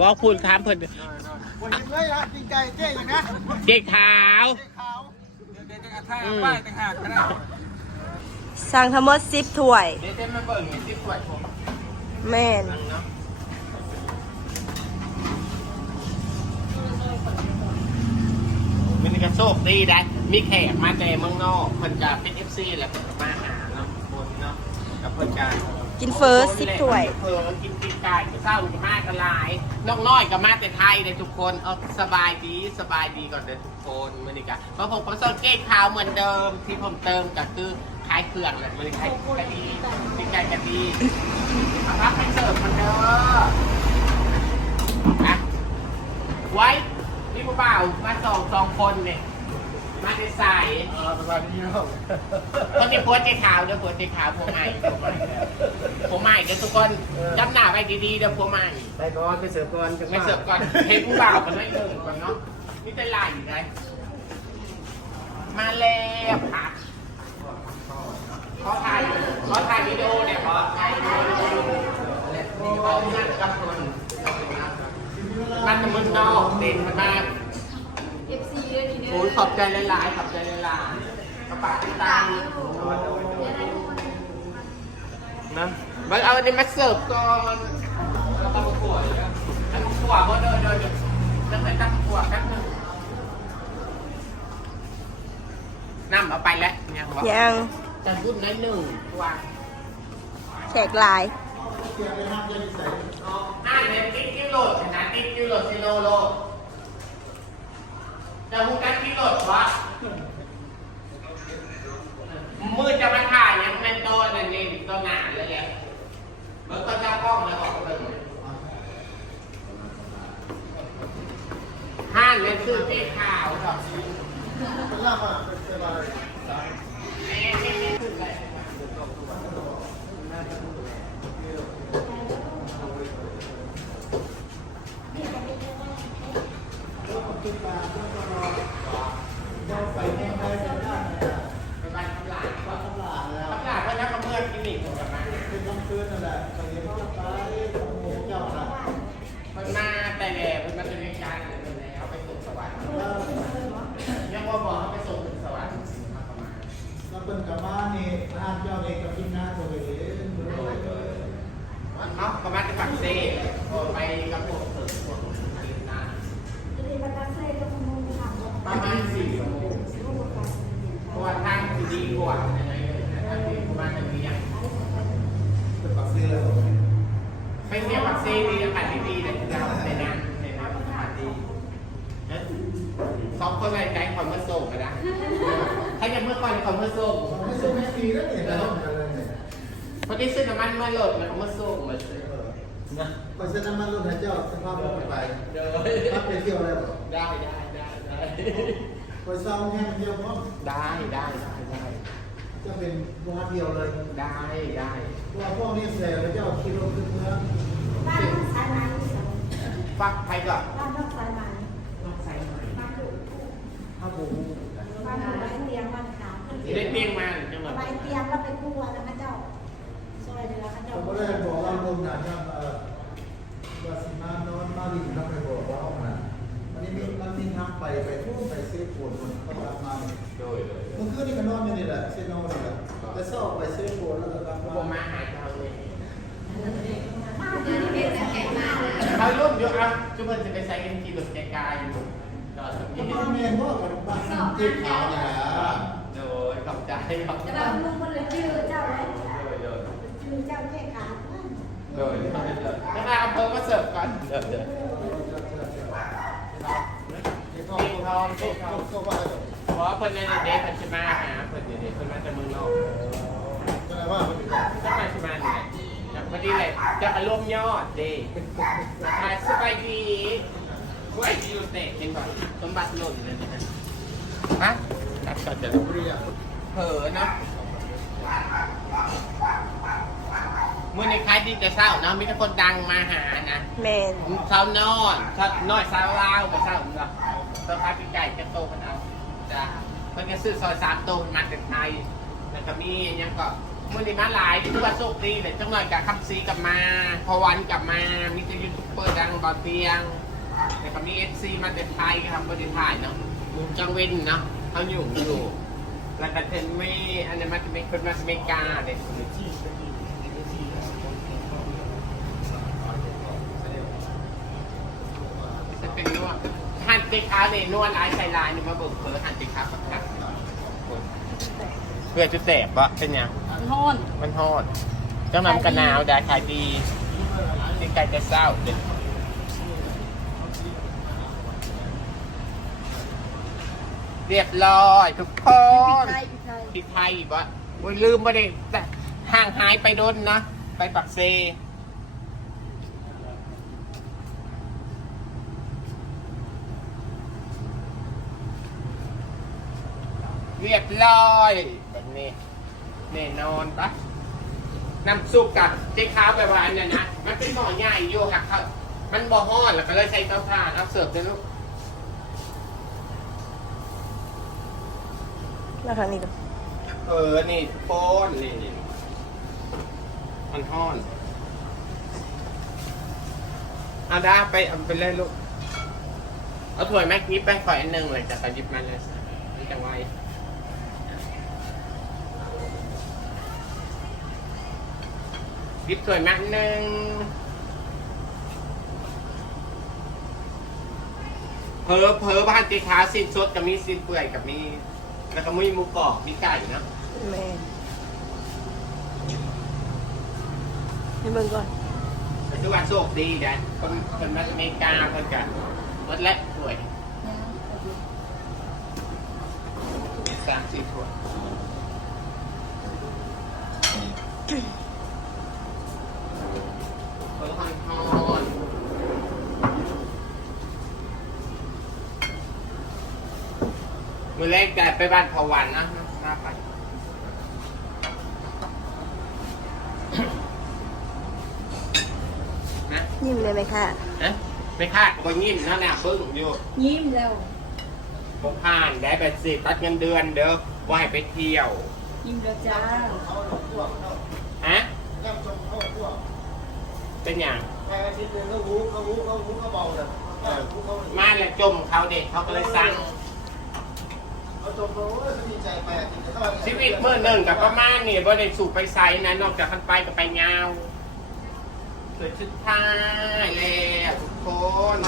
บอกพูดถามเพิ่นวันนี้เลยนะจริงใจเจ๊อย่างนะเจ๊ขาวเจ๊ขาวเดี๋ยวจะกระท่าป้ายต่างหากก็ได้สั่งทั้งหมดสิบถ้วย เดี๋ยวเจ๊มาเบิ่งสิสวยผมแม่นเนาะมันก็โชคดีได้มีแขกมาแต่เมืองนอกเพิ่นจะเป็น FC แหละเพิ่นก็มาหาเนาะคนเนาะกับเพิ่นจะ กินเฟิร์สสิบถ้วย เออกินปีกไก่เศร้ากับมากกันหลายน้องน้อยกับมาแต่ไทยเลยทุกคนเอาสบายดีสบายดีก่อนเลยทุกคนมือนี้กันเพราผมผมสเก็ตขาวเหมือนเดิมที่ผมเติมก็คือขายเครื่องแหละมือนี้ขายกะดีปีกไก่กะดีเอาพักไปเสิร์ฟมันเด้ออะไว้นี่ผู้บ่าวมาสองสองคนเนี่ย มาในสายอ่าสวัสดีครับคนที่โพสต์เจ๊ขาวเดี๋ยวโพสต์เจ๊ขาวพวกใหม่พวกใหม่พวกใหม่เดี๋ยวทุกคนจำหน้าไว้ดีๆเดี๋ยวพวกใหม่ไปก่อนไปเสิร์ฟก่อนไม่เสิร์ฟก่อนเห็นผู้บ่าวกันไม่เสิร์ฟก่อนเนาะนี่เป็นลายอยู่ไงมาแล้วค่ะขอถ่ายขอถ่ายวิดีโอเนี่ยขอถ่ายวิดีโอขอท่านกับคนมันมึงนอกเด่นมาก FC ด้วยทีเนี้ย โอ้ยขอบใจหลายๆขอบใจหลายๆกระเป๋าตังค์นะมันเอาอันนี้มาเสิร์ฟก่อนแล้วก็มาขวดแล้วมาขวดเพราะเดินเดินจะไปตั้งขวดแป๊บนึงน้ำเอาไปแล้วยังวะยังจะรุ่นน้อยหนึ่งวางแขกหลายอ่าเนี่ยติ๊กกิโลนะติ๊กกิโลซิโลโลจะหุกัน กดวะมือจะมาถ่ายยังเป็นตัวนั่นเองตัวหนาเลยแหละมันก็จะกล้องแล้วออกเลยห้างเลยคือที่ข่าวครับ เป็นลาบอะเป็นสบาย เอ๊ะเอ๊ะเอ๊ะขึ้นเลย ไปแห้งได้ก็ได้ ไปบ้านทำลายก่อน ตลาดแล้ว ทำลายเพราะนักเมื่อกินอีกผมกลับมา เป็นน้ำคืนนั่นแหละไปเรียนเข้าไปโอ้โหเจ้าละ มันมาแต่แหล่มันมาเป็นจานเลยแล้วไปส่งสวรรค์ยังว่าบอกเขาไปส่งถึงสวรรค์มาประมาณ แล้วเป็นกับมานี่ร้านเจ้าเองกับพี่น้าตัวเอง เนาะประมาณจะฝักเซ่ไปกับพวกเถิดพวกทีมงานประมาณสี่ชั่วโมงเพราะว่าทางคือดีกว่าอะไรเลยแต่ทางที่ประมาณจะมีอย่าง เป็นปักซีแล้ว ไม่เรียกฝักเซ่ดีแต่ผ่านที่ดีแต่จะทำในนั้นในนั้นผ่านดีส องคนในใจคอนเมอร์โซ่กันนะถ้าจะเมื่อก่อนคอนเมอร์โซ่ไม่ใช่แม่ปีแล้วเนี่ยนะอะไรเนี่ยพอได้ซื้อน้ำมันมาโหลดมันเอามาส่งมาซื้อนะไปเส้นน้ำมันรถให้เจ้าสภาพรถไปเดี๋ยวถ้าไปเที่ยวอะไรบ่ได้ได้ได้ได้ไปเศร้าแห้งเที่ยวพร้อมได้ได้ได้ได้จะเป็นว่าเที่ยวเลยได้ได้ว่าพวกนี้แสบเจ้าขี่รถขึ้นเมืองบ้านน้องสายไหมฟักไทยก่ ได้เตียงมาจังหวัดไว้เตียงแล้วไปกู้แล้วพระเจ้าซอยเดือพระผเจ้ามก็เลยบอกว่าลงหนาเนี่ยเออว่าสิมานอนมาดินทำไปบอกว่าห้องน่ะวันนี้มีมันมีทางไปไปทุ่งไปเซฟปวดมันก็กลับมาโดยเลยเมื่อคืนนี่ก็นอนอยู่นี่แหละเซนอนนี่แหละแต่เศร้าไปเซฟปวดแล้วก็กลับผมมามาหาเจ้าเลยบ้านเดือนนี้เป็นแก่มากเลยเขารุ่นอยู่อะจุ๊บมันจะไปใส่กันทีแบบแกกายอยู่ดอดแบบก็นี้มาเมนว่ากับบ้านเจ็บขาวเนี่ย โดยขอบใจขอบแต่ใจว่าลุงคนเลยชื่อเจ้าเลยโดยโดยชื่อเจ้าแก่ขาวโดยโดยแล้วนายอำเภอมาเสิร์ฟก่อนเดี๋ยวเดี๋ยวเจ็บทองทองทองว่าเพราะเพิ่นในเด็กเพิ่นจะมาหาเพิ่นเด็กเพิ่นมาจากเมืองนอกก็เลยว่ามันเป็นก็มาชิมาเนี่ยจากพอดีเลยจะอารมณ์ยอดเด้ทาสบายดีไว้ดีอยู่เตะเป็นก่อนสมบัติหล่นเลยนะฮะตัดก่อนจะเรีย เผลอเนาะเมื่อในคล้ายดีแต่เศร้าเนาะมีแต่คนดังมาหานะแมนเช้านอนเช้าน้อยเช้าลาวกับเช้าเนาะตัวคล้ายปีไก่จะโตกันเอาจ้ะเพิ่นก็ซื้อซอยสามโตมันมาจากไทยแล้วก็มียังก็มือนี้มาหลายทุกวันโชคดีเลยจังหน่อยกับคำซีกลับมา พอวันกลับมามีแต่ยูทูบเบอร์ดังบอเตียงแต่ก็มีเอฟซีมาเต็มไทยก็ทำบริทายเนาะมุงจังเว้นเนาะเขาอยู่อยู่ แล้วก็เทนไม่อันนี้มันเป็นคนมาอเมริกาเนี่ยจะเป็นนวดหันติขาเนี่ยนวดลายใส่ลายนี่มาเบิกเผลอหันติขาปักกัดเพื่อจะแสบปะเป็นยังมันทอนมันทอดเจ้าน้ำกระนาวดาขายดีนี่ไก่จะเศร้าเด็ด เรียบร้อยทุกคนใช่ใช่ที่ไทยบะโอ้ยลืมไปเลยแต่ห่างหายไปโดนนะ ไปปักเซ เรียบร้อยแบบนี้แน่นอนปะน้ำซุปกับเจ๊ขาวแบบว่าอันเนี่ยนะ มันเป็นหม้อใหญ่อยู่ค่ะเขามันบ่ฮ้อนแล้วก็เลยใช้เตาถ่านเอาเสิร์ฟเลยลูก มาทางนี้ดูเออ นี่ป้นนี่นี่มันห้อนเอาได้ไปเอาไปเลยลูก เอาถ้วยแม็กนิปไปขออันหนึ่งเลยจะไปหยิบมาเลยจังไวยิบถ้วยแม็กหนึ่งเพอเพอบ้านตีขาสิ้นสดกับมีสิ้นเปื่อยกับมี แล้วก็มีหมูกรอบมีไก่นะแม่นให้เบิ่งก่อนปัจจุบันโชคดีนะคนคนมาอเมริกาคนกันวัดและถ้วยสามสี่ถ้วย อแรกแต่ไปบ้านพอวันนะน่าไปนะยิ้มเลยไหมค่ะเอ๊ะไม่คาดก็ยิ้มนั่นแหละเพิ่งอยู่ยิ้มแล้วผมผ่านได้แบบสิตัดเงินเดือนเด้อว่าให้ไปเที่ยว ยิ้มแล้วจ้าฮะย่ำชมเข้าพวกเป็นอย่างแค่อาทิตย์นึงก็รู้ก็รู้ก็รู้ก็เบาเลยเออรู้เขามาแล้วจมเขาเด็กเขาก็เลยสั่ง ชีวิตเมื่อหนึ่งกับประมาณนี่บ่ได้สู่ไปไซนะนอกจากคันไปก็ไปยาวเกิดชุดท้ายแล้วทุกคน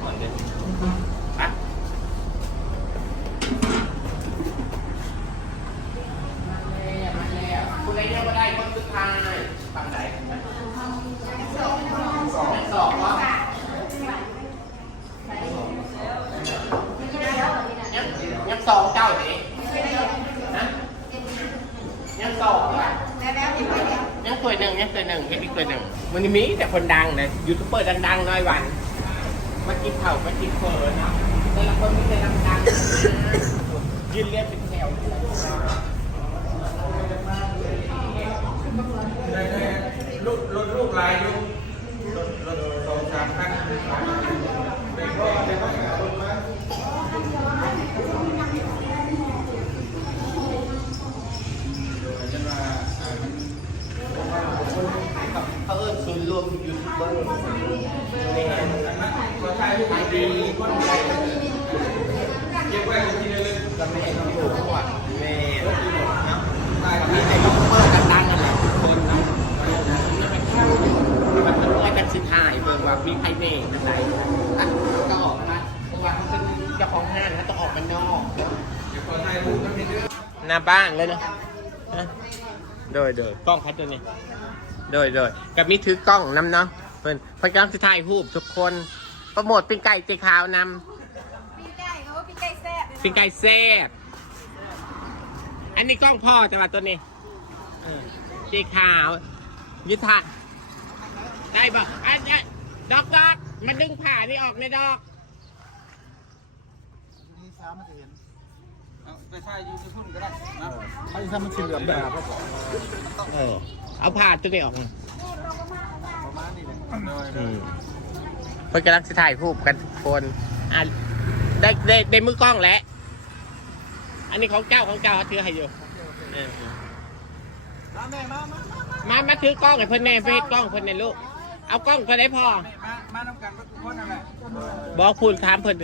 ก่อนเดี๋ยวไปมาแล้วมาแล้วคุณได้ยังไม่ได้คนสุดท้ายฟังไหนสองสองสองวะยังยังสองเจ้าดิฮะยังสองอะ ยังตัวหนึ่งยังตัวหนึ่งยังอีกตัวหนึ่งวันนี้มีแต่คนดังเลยยูทูบเบอร์ดังๆน้อยวันมากินเข่ามากินเฟิร์นเนาะแต่ละคนมีแต่ดังๆยืนเรียงเป็นแถวลูกรถลูกลายลูกรถรถสองสามคันเด็กก็เด็กก็รถมา เขาเอิ้นศูนย์รวมยูทูบเบอร์แม่คนไทยลูกดีคนไทยเก็บไว้ทีเดียวเลยก็แม่อยู่ขวดแม่ตายมีแต่ยูทูบเบอร์ดังกันแหละทุกคนนะมันเป็นว่าจะสิทายเบิ่งว่ามีใครเน่กันไหนก็ออกมาเพราะว่าเขาเป็นเจ้าของห้างเขาต้องออกมานอกเดี๋ยวคนไทยลูกก็มีเยอะหน้าบ้านเลยเนาะโดยโดยกล้องเขาตัวนี้ โดยโดยกับมีถือกล้องนำเนาะเพิ่นเพิ่นกำลังสิถ่ายรูปทุกคนโปรโมทปิ้งไก่เจ๊ขาวนำปีไก่เขาปีไก่แซ่บปิ้งไก่แซ่บอันนี้กล้องพ่อจังหวัดตัวนี้เออเจ๊ขาวยุทธะได้ปะอันนี้ดอกดอกมันดึงผ่านี่ออกในดอก นี่ซ้ำมันจะเห็นเอาไปใช้ยูทูบพุ่นก็ได้นะ ไอ้ซ้ำมันสีเหลืองแบบครับผมเออ เอาผ่าตัวนี้ออกมาประมาณนี้เลยอืมเพิ่นกำลังจะถ่ายรูปกันทุกคนอะได้ได้ได้มือกล้องแล้ว อันนี้ของเจ้าของเจ้าเขาถือให้อยู่เออมาแม่มามามามามาถือกล้องให้เพิ่นแน่ไปเฮ็ดกล้องเพิ่นแน่ลูก เอากล้องเพิ่นได้พอ มามาทำกันทุกคนนั่นแหละบอกคุณถามเพิ่น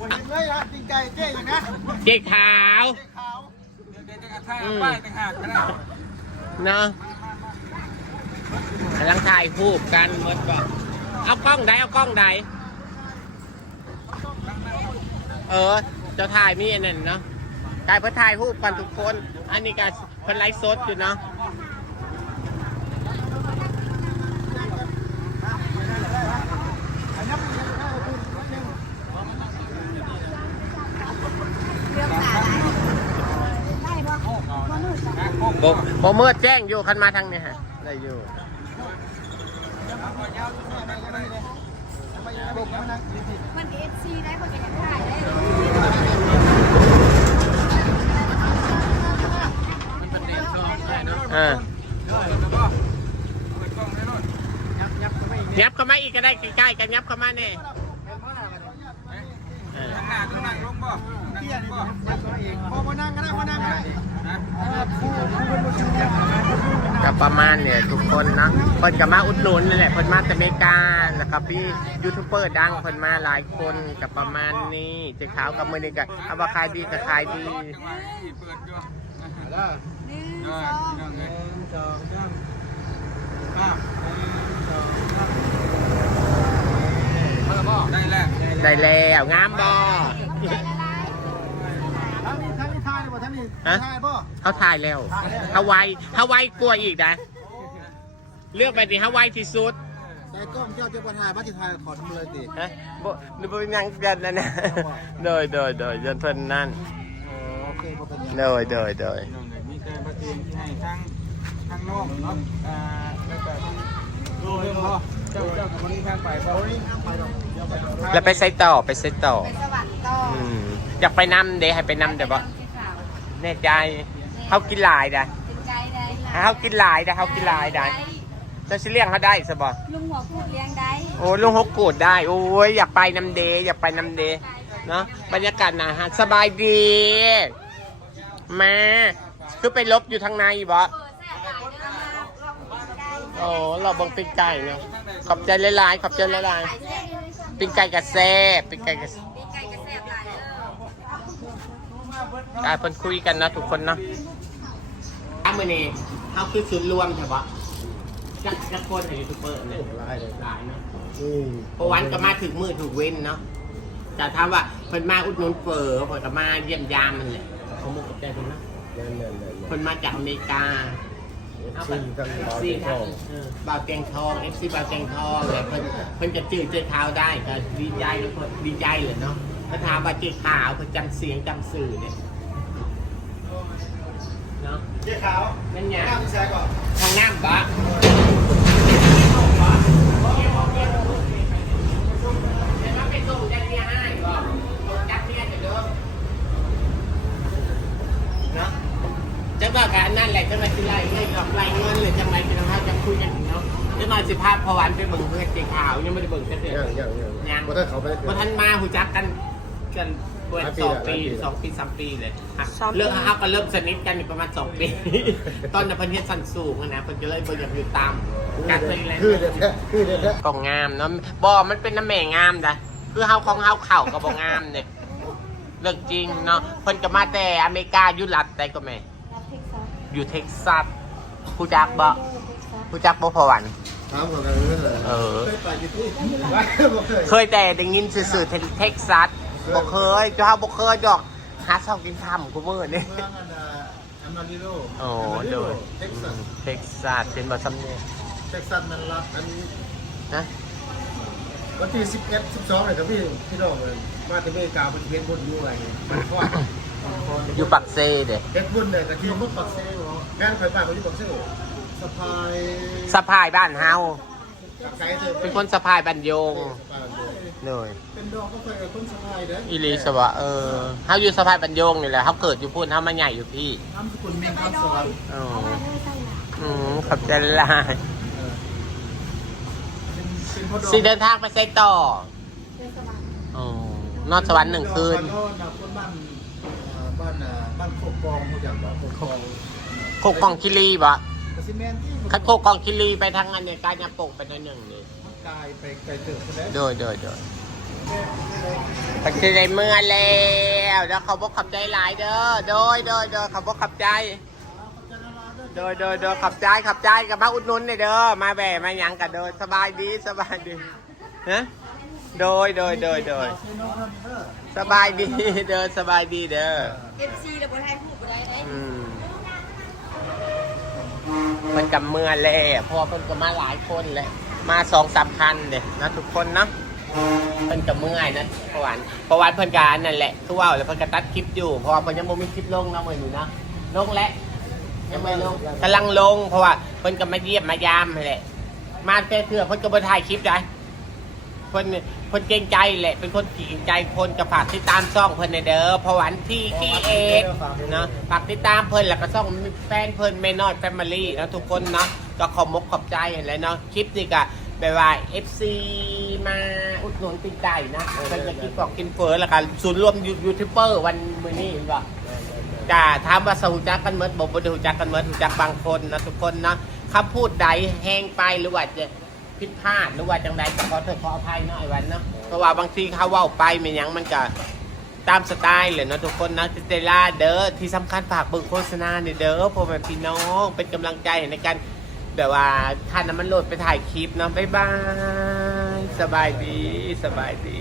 วันนี้เลยนะจริงใจเจ๊อย่างนะเจ๊ขาวเจ๊ขาวเดี๋ยวเดี๋ยวจะกระทายป้ายต่างหากก็ได้เนาะ กำลังถ่ายรูปกันหมดบอกเอากล้องใดเอากล้องใดเออเจะถ่ายมีอันนั้นเนาะถ่ายเพื่อถ่ายรูปกันทุกคน อันนี้ก็เพิ่นไลฟ์สดอยู่เนาะเรื่องตาได้บ่บ่มืดจ้ะบ่บ่เมื่อแจ้งอยู่คันมาทางนี้ฮะ ได้อยู่มันเอฟซีได้คนจะยังถ่ายได้เลยมันเป็นเด็กชอบใช่เนาะเออแล้วก็เปิดกล้องได้รถยับเข้ามาอีกก็ได้ใกล้ๆกันยับเข้ามาเนี่ยเออข้างหน้าข้างหน้าลงบ่นั่งเตี้ยลงนี่บ่ตัวเองพอมานั่งก็ได้มานั่งก็ได้นะผู้ผู้เป็นผู้ชื่อเนี่ย กับประมาณเนี่ยทุกคนนะเพิ่นก็มาอุดหนุนนั่นแหละเพิ่นมาแต่เมกาแล้วก็พี่ยูทูบเบอร์ดังเพิ่นมาหลายคนกับประมาณนี้เจ๊ขาวกับมือนี่ก็เอาว่าขายดีก็ขายดีได้แล้วงามบ่ายบ่ทั้งนี้ทายบ่เขาถ่ายแล้วฮาวายฮาวายกลัวอีกนะ เลือกไปดิฮาวายที่สุดใส่กล้องเจ้าจะมาถ่ายมาที่ถ่ายขอทำเลยติฮะบ่หรือบ่เป็นหยังกันนั่นนะ โดยโดยโดยจนเพิ่นนั่น โอเคบ่เป็นโดยโดยโดย น้องเอ้ยมีแต่ประเทศให้ทั้งทั้งน้องเนาะอ่าแล้วก็ทั้งโอ้ยบ่เจ้าเจ้ากับคนนี้ทางไปบ่โอ้ยห้ามไปหรอกเดี๋ยวไปหรอกแล้วไปใส่ต่อไปใส่ต่อ ไปสวรรค์ต่ออืมอยากไปนำเดให้ไปนำเดี๋ยวบ่สีขาว แน่ใจเขากินหลายได้เป็นใจได้เขากินหลายได้เขากินหลายได้จะสิเลี้ยงเขาได้สบอลุงหัวพูดเลี้ยงได้โอ้ลุงฮกกูดได้ โอ้ยอยากไปนำเดอยากไปนำเดเนาะบรรยากาศหนาฮะสบายดีมาคือไปลบอยู่ทางในบ่เปิดแซ่บหลายเด้อมาลองกินได้โอ้เราเบังปิ้งไก่เนาะขอบใจหลายๆขอบใจหลายขายแซ่บเลยๆปิ้งไก่กับแซ่บปิ้งไก่กับ มีไก่กระแซ่บหลายเด้อ กายเพิ่นคุยกันนะทุกคนเนาะอ้ามือนี่เขาคือศูนย์รวมใช่ปะจักจักคนในยูทูบเบอร์เนี่ยหลายเลยหลายเนาะอืมเพราะวันก็มาถึงมือถูกเว้นเนาะแต่ถามว่าเพิ่นมาอุดหนุนเฟอเพิ่นก็มาเยี่ยมยามมันแหละเขามุกกับใจเพิ่นนะเล่นเล่นเล่นเพิ่นมาจากอเมริกาซีทั้งบอลซีทั้งเออบ่าวแกงทองเอฟซีบ่าวแกงทองเนี่ยเพิ่นเพิ่นจะจืดเจอเท้าได้ก็ดีใจแล้วก็ดีใจเลยเนาะถ้าถามว่าจืดขาวเพิ่นจำเสียงจำสื่อเนี่ยเนาะเจ๊ขาวนั่นไงข้ามแซก่อนทางน้ำปะเนาะจังว่าการนั่นแหละจังว่าสิไล่เงินกับไล่เงินเลยจังไรเป็นทางจะคุยกันเนาะจังว่าสิพาพอวันไปเบิ่งเพื่อนเจ๊ขาวยังไม่ได้เบิ่งเพื่อนยังยังยังยังบ่ได้เขาไปพอท่านมาหูจักกันกัน เปิดหลายปีสองแล้วปีหลายปีแล้วสองปีสามปีเลยอะสองปี เริ่มห้าก็เริ่มสนิทกันอยู่ประมาณสองปี ตอนนั้นเพิ่นเฮ็ดสันสูงอะนะเพิ่นก็เลยบ่อยากอยู่ตามการเพิ่นแหละคือเด็ดแท้คือเด็ดแท้ก็งามเนาะบ่มันเป็นน้ำแม่งามจ้ะคือเฮาของเฮาเข่าก็บ่งามเนี่ยเรื่องจริงเนาะเพิ่นก็มาแต่อเมริกาอยู่รัฐใดก็แม่รับเท็กซัสอยู่เท็กซัสผู้จักบ่ผู้จักบ่พอวัน ถามเขากันเลยเออ เคยไปกี่ที่ว่าบ่เคยเคยแต่ได้ยินสื่อๆเท็กซัส บ่เคยเจ้าบ่เคยดอกหาเช้ากินค่ำกูมื้อนี่เมืองอันน่ะอามาริโลโอ้อามาริโดโลยเท็กซัสเท็กซัสเป็นบ่สำเนียงเท็กซัสมันรับอันนะวันที่11 12เลยครับพี่พี่น้องเลยมาที่อเมริกาเป็นเพชรบุญอยู่อะไรเนี่ยมันทอดอยู่ปักเซ่เด้เพชรบุญเนี่ยกะที่มุกปักเซ่เหรอแม่นไฟฟ้าเขาอยู่ปักเซ่สะพายสะพายบ้านเฮากับไกด์เธอเป็นคนสะพายบันโยง สะพายเลยเลยเป็นดอกก็เคยกับคนสะพายเด้ออีหลีสวะเออเฮาอยู่สะพายบันโยงนี่แหละเฮาเกิดอยู่พุ่นเฮามาใหญ่อยู่พี่นามสกุลเมงคำสวรรค์อ๋อเอามาด้วยใส่หนาอืมขอบใจหลายเออเป็นเป็นพ่อดอกสิเดินทางไปไสต่อด้วยสวรรค์อ๋อนอนสวรรค์หนึ่งคืนดอกคนบ้านเอ่อบ้านอ่าบ้านโคกกองเขาอย่างว่าโคกกองโคกกองคิรีบ่กสิเมนที่ คัดโคกกองคิรีไปทางอันเนี่ยการยาโปกไปหนั่นหนึ่งนี่มันกลายไปไกลเติบไปแล้ว โดยโดยโดยปัจจัยเมื่อแล้วแล้วเขาบอกขับใจหลายเด้อโดยโดยโดยเขาบอกขับใจ โดยโดยโดยขับใจขับใจกับมาอุดหนุนเลยเด้อมาแบ่มาหยังกันโดยสบายดีสบายดีฮะโดยโดยโดยโดยเซโนนั่นเด้อสบายดีเด้อสบายดีเด้อเอฟซีแล้วบ่ให้พูดบ่ได้เด้อืม มันกับเมื่อแล่เพอเพิ่นก็มาหลายคนเลยมาสองสามพันเลยนะทุกคนเนาะเพิ่นกับเมื่อยนะเพระวันเพระวันเพิ่นการนั่นแหละทุกว่าแล้วเพิ่นก็ตัดคลิปอยู่เพราะว่าเพิ่นยังบ่มีคลิปลงนะเมื่อนี้นะลงแล้วยังไม่ลงกำลังลงเพราะว่าเพิ่นก็มาเยี่ยมมายามนั่นแหละมาแค่เพื่อเพิ่นก็บ่ถ่ายคลิปได้ เพิ่นเพิ่นเกรงใจแหละ เป็นคนเกรงใจคนก็ฝากติดตามช่องเพิ่นในเด้อเพราะวันที่ที่เอกเนาะฝากติดตามเพิ่นแล้วก็ช่องแฟนเพิ่นแม่น้อยแฟมิลี่นะทุกคนเนาะก็ขอมกขอบใจเห็นแล้วเนาะคลิปนี่ก็แบบว่า FC มาอุดหนุนติดใจนะเพิ่นจะกินกล่องกินเฟอร์แล้วกันศูนย์รวมยูทูบเบอร์วันมื้อนี้เห็นบ่จะถามว่าสหูจักกันเมดบอกบ่ได้หูจักกันเมดหูจักบางคนนะทุกคนนะคำพูดใดแห้งไปหรือว่าจะ ผิดพลาดหรือว่าจังใดก็ขอโทษขออภัยหน่อยวันเนาะเพราะว่าบางทีเขาเว้าไปมันหยังมันก็ตามสไตล์เลยเนาะทุกคนนะติเตล่าเด้อที่สำคัญฝากเบิ่งโฆษณาเนี่ยเด้อพ่อแม่พี่น้องเป็นกำลังใจในการแบบว่าท่านน้ำมันโหลดไปถ่ายคลิปเนาะบ๊ายบาย สบายดีสบายดี